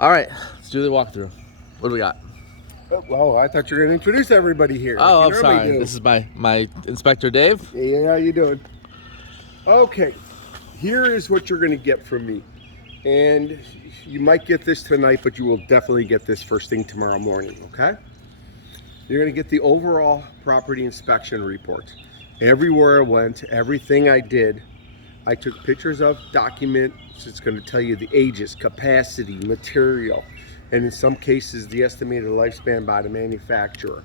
All right, let's do the walkthrough. What do we got? Well, I thought you were going to introduce everybody here. Oh, like I'm you normally sorry. do. This is my Inspector Dave. Yeah, how you doing? Okay, here is what you're going to get from me. And you might get this tonight, but you will definitely get this first thing tomorrow morning, okay? You're going to get the overall property inspection report. Everywhere I went, everything I did, I took pictures of, documents. It's going to tell you the ages, capacity, material, and in some cases the estimated lifespan by the manufacturer.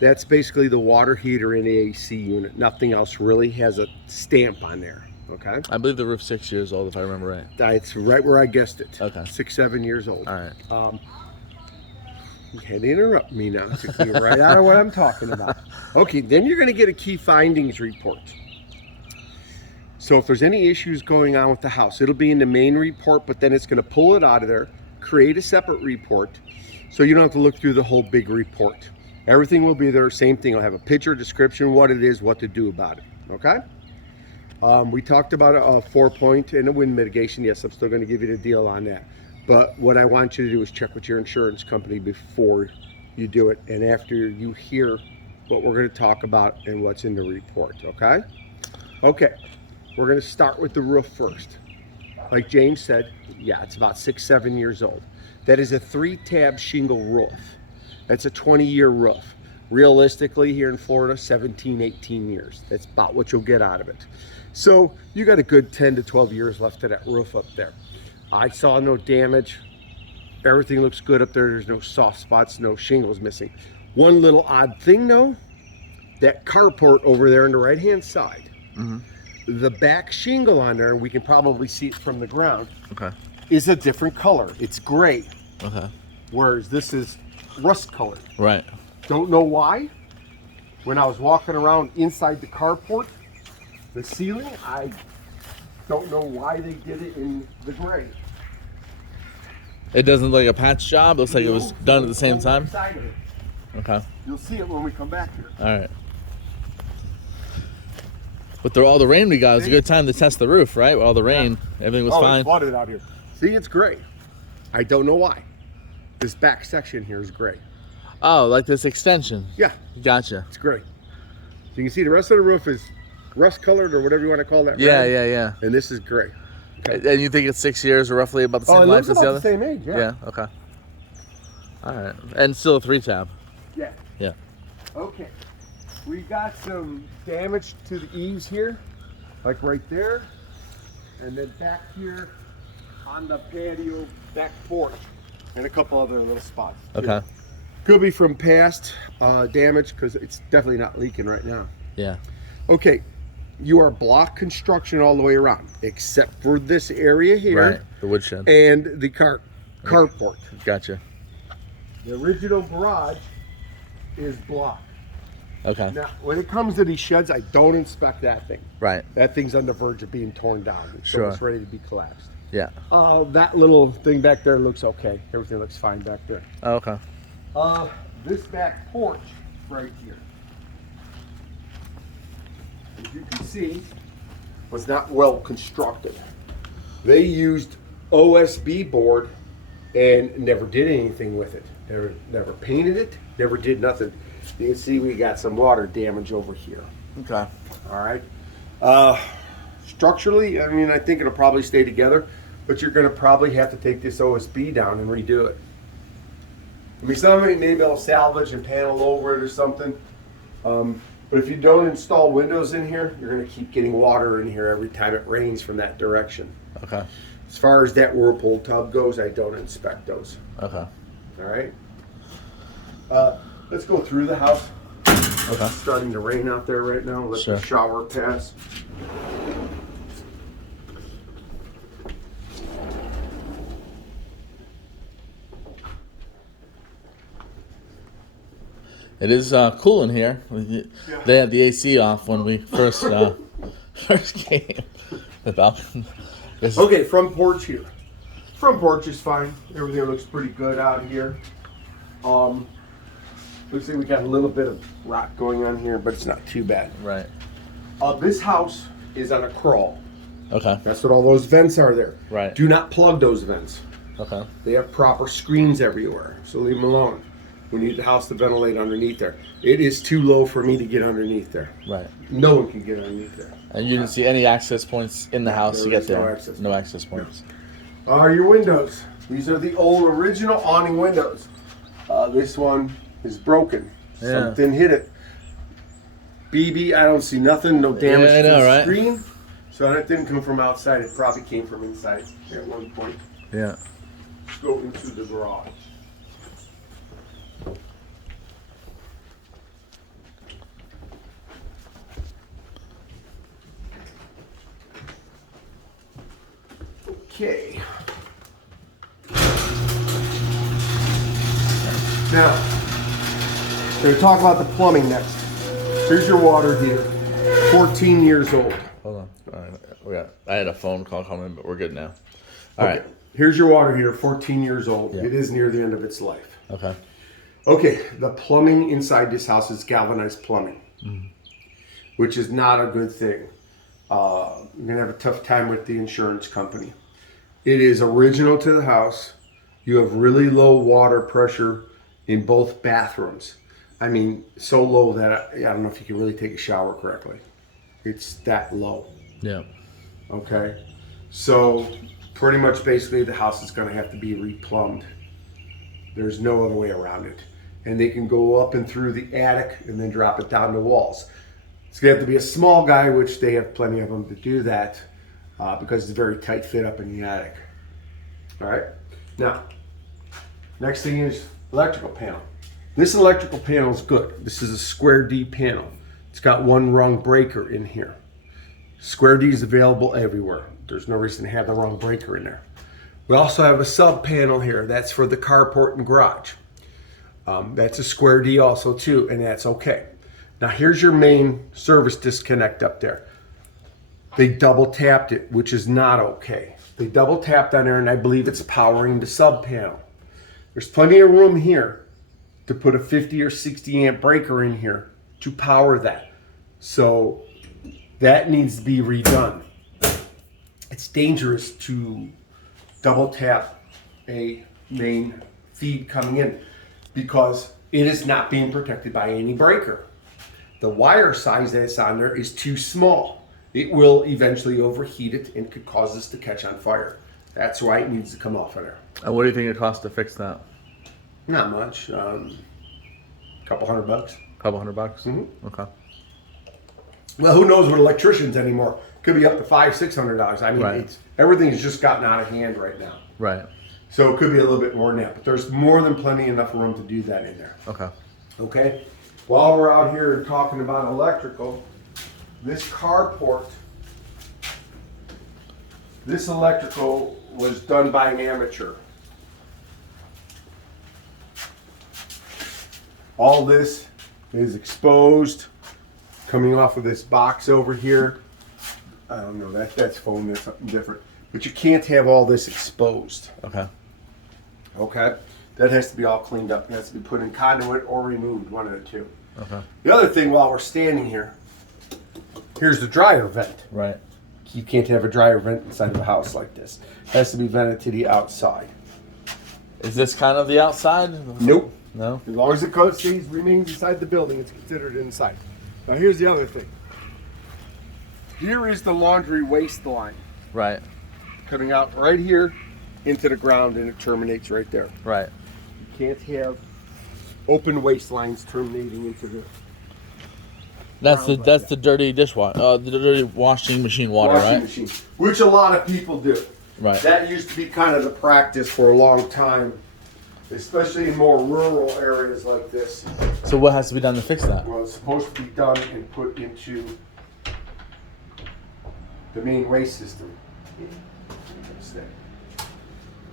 That's basically the water heater in the AC unit. Nothing else really has a stamp on there, okay? I believe the roof's 6 years old, if I remember right. That's right where I guessed it. Okay. 6, 7 years old. All right. You can't interrupt me now. It took me right out of what I'm talking about. Okay, then you're going to get a key findings report. So if there's any issues going on with the house, it'll be in the main report, but then it's going to pull it out of there, create a separate report, so you don't have to look through the whole big report. Everything will be there, same thing. I'll have a picture, description, what it is, what to do about it, okay? We talked about a 4-point and a wind mitigation. Yes, I'm still going to give you the deal on that. But what I want you to do is check with your insurance company before you do it and after you hear what we're going to talk about and what's in the report, okay? Okay. We're going to start with the roof first. Like James said, yeah, it's about 6, 7 years old. That is a 3-tab shingle roof. That's a 20-year roof. Realistically, here in Florida, 17, 18 years. That's about what you'll get out of it. So you got a good 10 to 12 years left of that roof up there. I saw no damage. Everything looks good up there. There's no soft spots, no shingles missing. One little odd thing though, that carport over there on the right-hand side. Mm-hmm. The back shingle on there, we can probably see it from the ground, Okay. is a different color. It's gray, Okay. whereas this is rust colored. Right. Don't know why. When I was walking around inside the carport, the ceiling, I don't know why they did it in the gray. It doesn't look like a patch job. Looks like it was done at the same time. Side of it. Okay. You'll see it when we come back here. All right. With all the rain we got, it was a good time to test the roof, right? With all the rain, everything was fine. It's flooded out here. See, it's gray. I don't know why. This back section here is gray. Oh, like this extension. Yeah, Gotcha. it's gray. So you can see the rest of the roof is rust colored or whatever you want to call that. Yeah, red, yeah, yeah. And this is gray. And you think it's 6 years or roughly about the same it life looks as about the other? the same age, yeah. Yeah, okay. All right. And still a 3-tab. Yeah. Yeah. Okay. We got some damage to the eaves here, like right there. And then back here on the patio, back porch, and a couple other little spots. too. Okay. Could be from past damage because it's definitely not leaking right now. Yeah. Okay, you are block construction all the way around, except for this area here Right. The woodshed. and the carport. Gotcha. The original garage is block. Okay. Now, when it comes to these sheds, I don't inspect that thing. Right. That thing's on the verge of being torn down. So Sure. it's ready to be collapsed. Yeah. That little thing back there looks okay. Everything looks fine back there. Oh, okay. This back porch right here, as you can see, was not well constructed. They used OSB board and never did anything with it. Never painted it, never did nothing. You can see we got some water damage over here. Okay. All right. Structurally, I mean, I think it'll probably stay together, but you're going to probably have to take this OSB down and redo it. I mean, somebody maybe will salvage and panel over it or something. But if you don't install windows in here, you're going to keep getting water in here every time it rains from that direction. Okay. As far as that whirlpool tub goes, I don't inspect those. Okay. All right. Let's go through the house. Okay. It's starting to rain out there right now. Let Sure. the shower pass. It is cool in here. They had the AC off when we first came. The balcony. Okay, front porch here. Front porch is fine. Everything looks pretty good out here. Looks like we got a little bit of rot going on here, but it's not too bad. Right. This house is on a crawl. Okay. That's what all those vents are there. Right. Do not plug those vents. Okay. They have proper screens everywhere, so leave them alone. We need the house to ventilate underneath there. It is too low for me to get underneath there. Right. No one can get underneath there. And you didn't see any access points in the house to there get is no there. access No point. access points. Your windows. These are the old original awning windows. This one is broken. Yeah. Something hit it. BB, I don't see nothing. No damage Yeah, I to know, the right? screen. So that didn't come from outside. It probably came from inside at one point. Yeah. Let's go into the garage. Okay. Now, we're going to talk about the plumbing next. Here's your water heater, 14 years old. Hold on. All right. I had a phone call coming, but we're good now. All right. Here's your water heater, 14 years old. Yeah. It is near the end of its life. Okay. Okay, the plumbing inside this house is galvanized plumbing, which is not a good thing. You're going to have a tough time with the insurance company. It is original to the house. You have really low water pressure in both bathrooms. I mean, so low that I don't know if you can really take a shower correctly. It's that low. Yeah. Okay, so pretty much basically the house is going to have to be replumbed. There's no other way around it. And they can go up and through the attic and then drop it down the walls. It's going to have to be a small guy, which they have plenty of them to do that because it's a very tight fit up in the attic. All right, now, next thing is electrical panel. This electrical panel is good. This is a square D panel. It's got one rung breaker in here. Square D is available everywhere. There's no reason to have the wrong breaker in there. We also have a sub panel here. That's for the carport and garage. That's a square D also too, and that's okay. Now here's your main service disconnect up there. They double tapped it, which is not okay. They double tapped on there, and I believe it's powering the sub panel. There's plenty of room here to put a 50 or 60 amp breaker in here to power that. So that needs to be redone. It's dangerous to double tap a main feed coming in because it is not being protected by any breaker. The wire size that it's on there is too small. It will eventually overheat it and could cause this to catch on fire. That's why it needs to come off of there. And what do you think it costs to fix that? Not much, couple $100. Couple $100? Mm-hmm. Okay. Well, who knows with electricians anymore? Could be up to $500-600. I mean, Right. Everything's just gotten out of hand right now. Right. So it could be a little bit more than that, but there's more than plenty enough room to do that in there. Okay. Okay? While we're out here talking about electrical, this carport, this electrical was done by an amateur. All this is exposed, coming off of this box over here. I don't know, that's foam, that's something different. But you can't have all this exposed. Okay. Okay? That has to be all cleaned up. It has to be put in conduit or removed, one of the two. Okay. The other thing while we're standing here, here's the dryer vent. Right. You can't have a dryer vent inside of a house like this. It has to be vented to the outside. Is this kind of the outside? Nope. No? As long as the code remains inside the building, it's considered inside. Now here's the other thing. Here is the laundry waste line Right. coming out right here into the ground, and it terminates right there. Right. You can't have open waste lines terminating into the That's the dirty dishwasher, the dirty washing machine water, washing right? machine, which a lot of people do. Right. That used to be kind of the practice for a long time, especially in more rural areas like this. So what has to be done to fix that? Well, it's supposed to be done and put into the main waste system.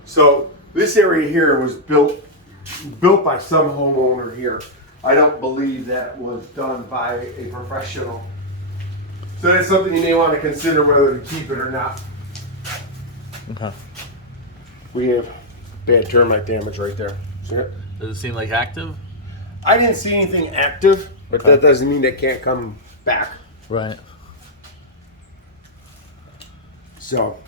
So this area here was built by some homeowner here. I don't believe that was done by a professional. So that's something you may want to consider whether to keep it or not. Okay. We have bad termite damage right there. See it? Does it seem like active? I didn't see anything active, but Okay. that doesn't mean it can't come back. Right. So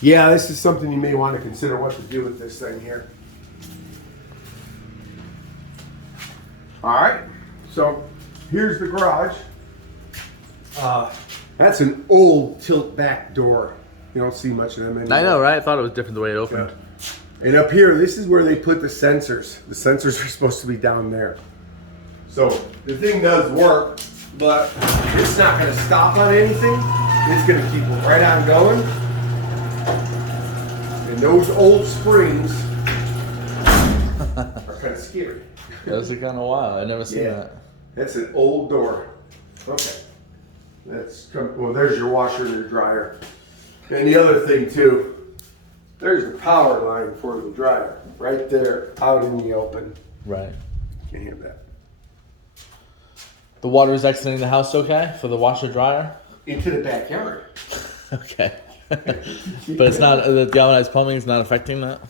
Yeah, this is something you may want to consider what to do with this thing here. All right, so here's the garage. That's an old tilt back door. You don't see much of them anymore. I know, right? I thought it was different the way it opened. And up here, this is where they put the sensors. The sensors are supposed to be down there. So the thing does work, but it's not going to stop on anything. It's going to keep right on going. And those old springs are kind of scary. That's kind of wild. I never seen that. That's an old door. Okay. Well, there's your washer and your dryer. And the other thing too, there's the power line for the dryer right there out in the open. Right. Can't hear that. The water is exiting the house okay for the washer dryer? Into the backyard. Okay. But it's not, the galvanized plumbing is not affecting that?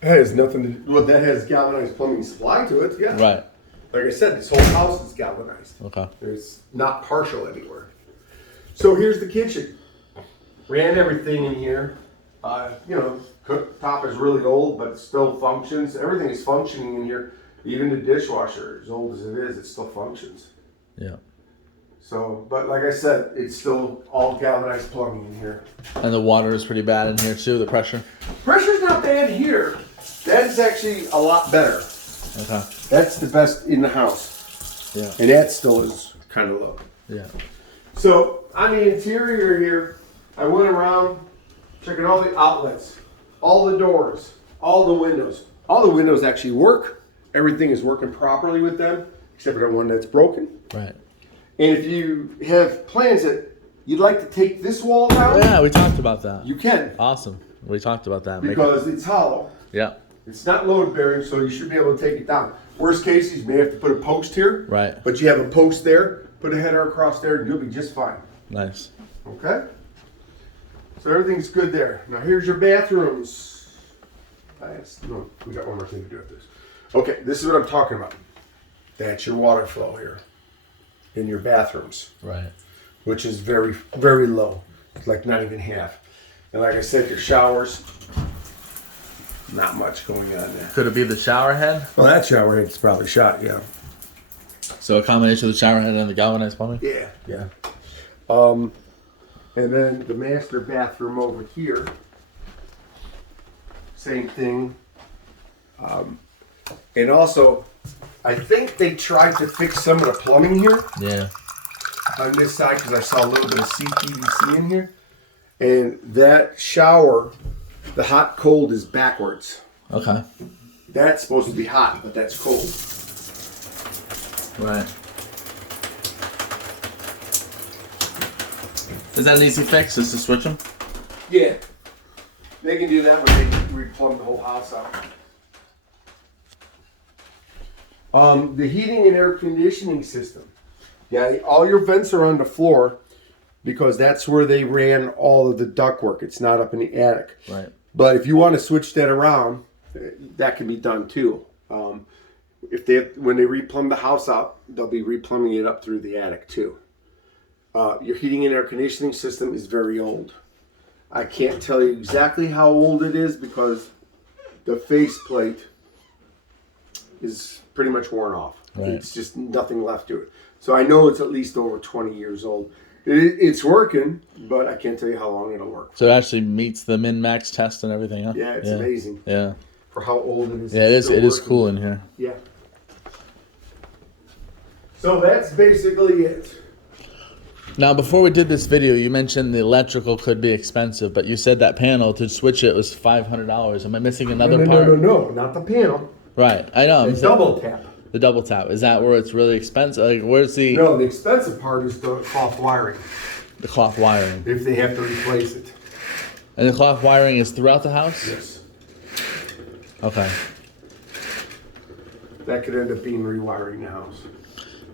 That has nothing to do, well, that has galvanized plumbing supply to it, yeah. Right. Like I said, this whole house is galvanized. Okay. There's not partial anywhere. So here's the kitchen. Ran everything in here. Cooktop is really old, but it still functions. Everything is functioning in here. Even the dishwasher, as old as it is, it still functions. Yeah. So, but like I said, it's still all galvanized plumbing in here. And the water is pretty bad in here too, the pressure? Pressure's not bad here. That's actually a lot better. Okay. That's the best in the house. Yeah. And that still is kind of low. Yeah. So on the interior here, I went around checking all the outlets, all the doors, all the windows. All the windows actually work. Everything is working properly with them, except for the one that's broken. Right. And if you have plans that you'd like to take this wall down, Yeah, we talked about that. you can, Awesome. We talked about that. because it's hollow. Yeah. It's not load bearing, so you should be able to take it down. Worst case, you may have to put a post here. Right. But you have a post there, put a header across there, and you'll be just fine. Nice. Okay? So everything's good there. Now here's your bathrooms. No, we got one more thing to do with this. Okay, this is what I'm talking about. That's your water flow here in your bathrooms, Right. which is very, very low. It's like not even half. And like I said, your showers, not much going on there. Could it be the shower head? Well, that shower head's probably shot, yeah. So a combination of the shower head and the galvanized plumbing? Yeah, yeah. And then the master bathroom over here, same thing. And also, I think they tried to fix some of the plumbing here Yeah. on this side because I saw a little bit of CPVC in here. And that shower, the hot cold is backwards. Okay. That's supposed to be hot, but that's cold. Right. Is that an easy fix? Just to switch them? Yeah. They can do that when they replumb the whole house out. The heating and air conditioning system. Yeah, all your vents are on the floor because that's where they ran all of the ductwork. It's not up in the attic. Right. But if you want to switch that around, that can be done too. When they replumb the house out, they'll be replumbing it up through the attic too. Your heating and air conditioning system is very old. I can't tell you exactly how old it is because the faceplate is pretty much worn off. Right. It's just nothing left to it. So I know it's at least over 20 years old. It's working, but I can't tell you how long it'll work. So it actually meets the min-max test and everything, huh? Yeah, it's amazing Yeah. for how old it is. Yeah, it is. Still It is working. cool in here. Yeah. So that's basically it. Now, before we did this video, you mentioned the electrical could be expensive, but you said that panel to switch it was $500. Am I missing another part? No, not the panel. Right. I know. The double tap. The double tap. Is that where it's really expensive? Like, where's the No, the expensive part is the cloth wiring, the cloth wiring? if they have to replace it. And the cloth wiring is throughout the house? Yes. Okay. That could end up being rewiring the house.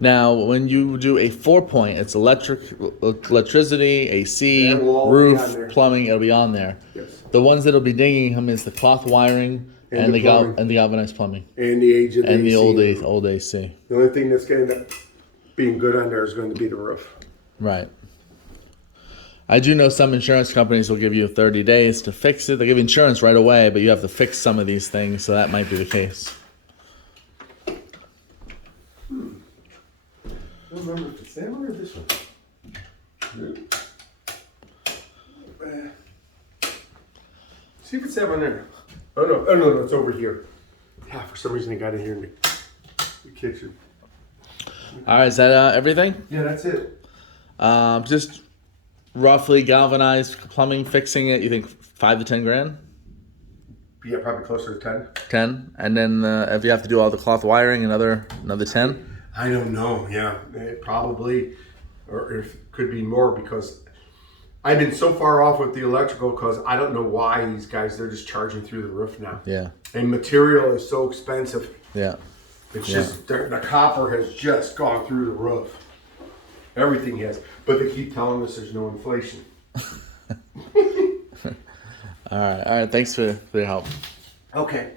Now, when you do a 4-point, it's electricity, AC, That will all be on there. roof, plumbing. It'll be on there. Yes. The ones that'll be dinging him is the cloth wiring And the plumbing. and the galvanized plumbing And the age of the and the AC. old AC. The only thing that's going to end up being good on there is going to be the roof. Right. I do know some insurance companies will give you 30 days to fix it. They give you insurance right away, but you have to fix some of these things, so that might be the case. I don't remember if it's that one or this one. See if it's that one there. Oh no, it's over here. Yeah, for some reason it got in here in the kitchen. All right, is that everything? Yeah, that's it. Just roughly galvanized plumbing, fixing it. You think 5 to 10 grand? Yeah, probably closer to 10. 10, and then if you have to do all the cloth wiring, another 10. I don't know. Yeah, it probably, or if it could be more because I've been so far off with the electrical because I don't know why these guys, they're just charging through the roof now. Yeah, And material is so expensive. yeah. It's just, the copper has just gone through the roof. Everything has. But they keep telling us there's no inflation. All right. Thanks for your help. Okay.